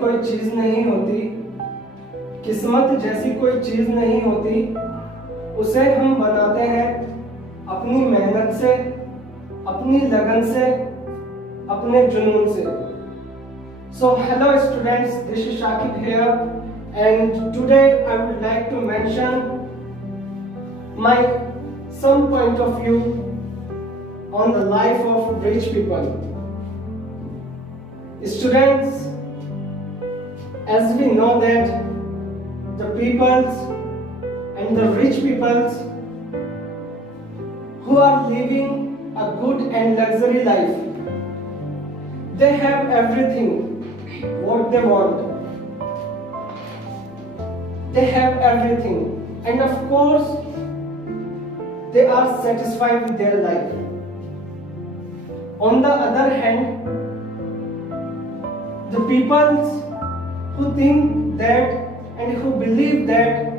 कोई चीज नहीं होती, किस्मत जैसी कोई चीज नहीं होती, उसे हम बनाते हैं अपनी मेहनत से, अपनी लगन से, अपने जुनून से। So hello students, this is Shakib here and today I would like to mention my some point of view on the life of rich people. Students, as we know that the peoples and the rich peoples who are living a good and luxury life, they have everything what they want. They have everything, and of course they are satisfied with their life. On the other hand, the people who think that and who believe that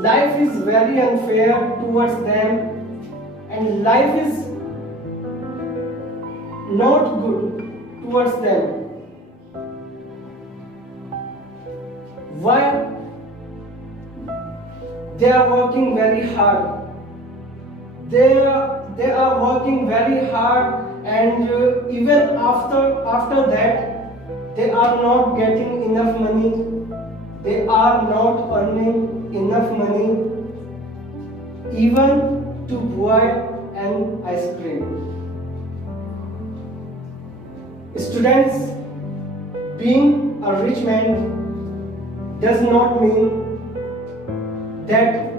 life is very unfair towards them and life is not good towards them. Why? They are working very hard. They are working very hard, and even after that, they are not getting enough money. They are not earning enough money even to buy an ice cream. Students, being a rich man does not mean that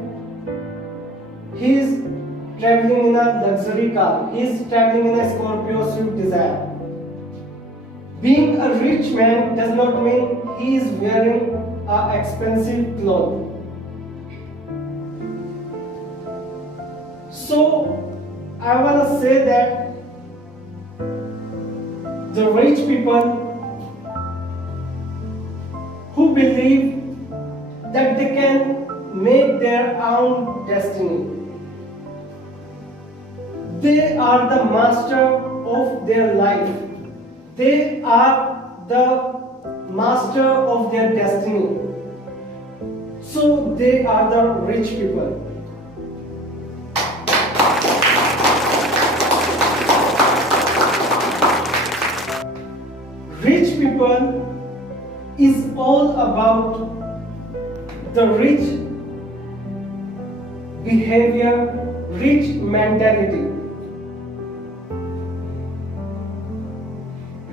he is traveling in a luxury car, he is traveling in a Scorpio Swift Desire. Being a rich man does not mean he is wearing expensive clothes. So I want to say that the rich people who believe that they can make their own destiny, they are the master of their life. They are the master of their destiny. So they are the rich people. Rich people is all about the rich behavior, rich mentality.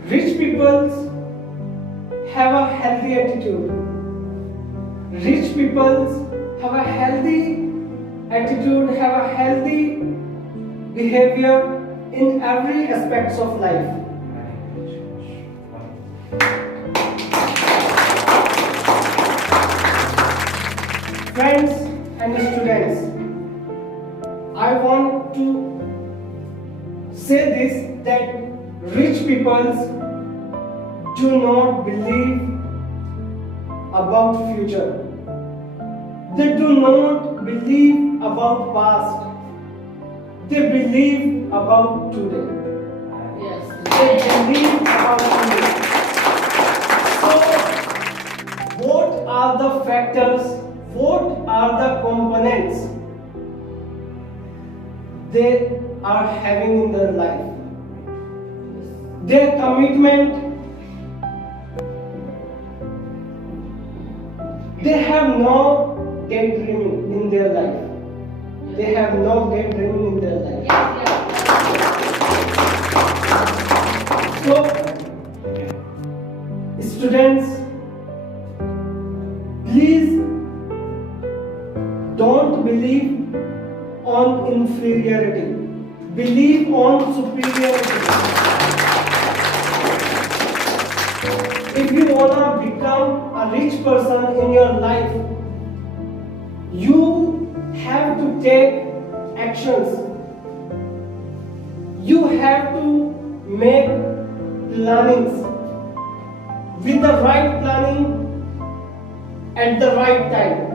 Rich people have a healthy attitude. Rich people have a healthy attitude, have a healthy behavior in every aspects of life. Friends and students, I want to say this, that rich people do not believe about future. They do not believe about past. They believe about today. Yes. They believe about today. So, what are the factors? What are the components they are having in their life? Their commitment. They have no daydreaming in their life. They have no daydreaming in their life. So, students, please don't believe on inferiority. Believe on superiority. If you wanna become a rich person in your life, you have to take actions. You have to make plannings. With the right planning at the right time.